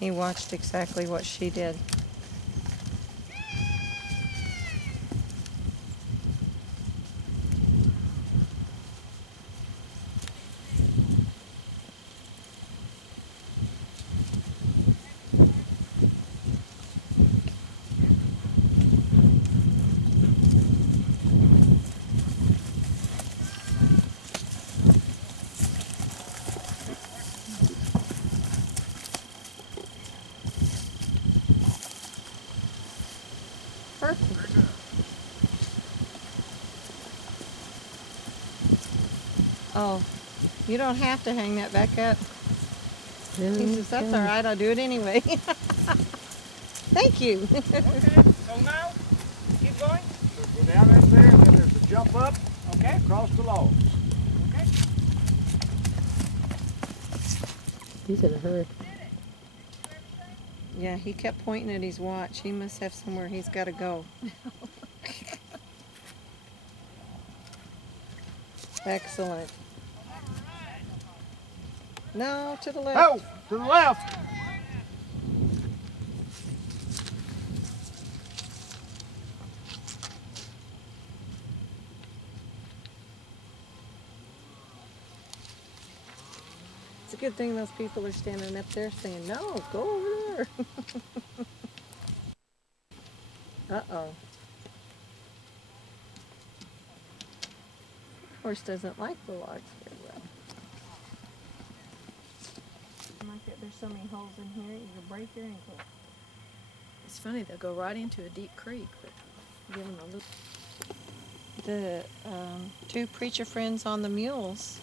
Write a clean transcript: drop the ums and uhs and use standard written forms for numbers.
He watched exactly what she did. Perfect. Oh, you don't have to hang that back up. He says, that's all right, I'll do it anyway. Thank you. Okay, so now, keep going. So go down in there, and then there's a jump up, okay, across the logs. Okay? He's in a hurry. Yeah, he kept pointing at his watch. He must have somewhere he's got to go. Excellent. No, to the left. Oh, to the left. It's a good thing those people are standing up there saying, no, go over there. Uh-oh. Horse doesn't like the logs very well. Like it, there's so many holes in here, you can break your ankle. It's funny, they'll go right into a deep creek, but give them a loop. The two preacher friends on the mules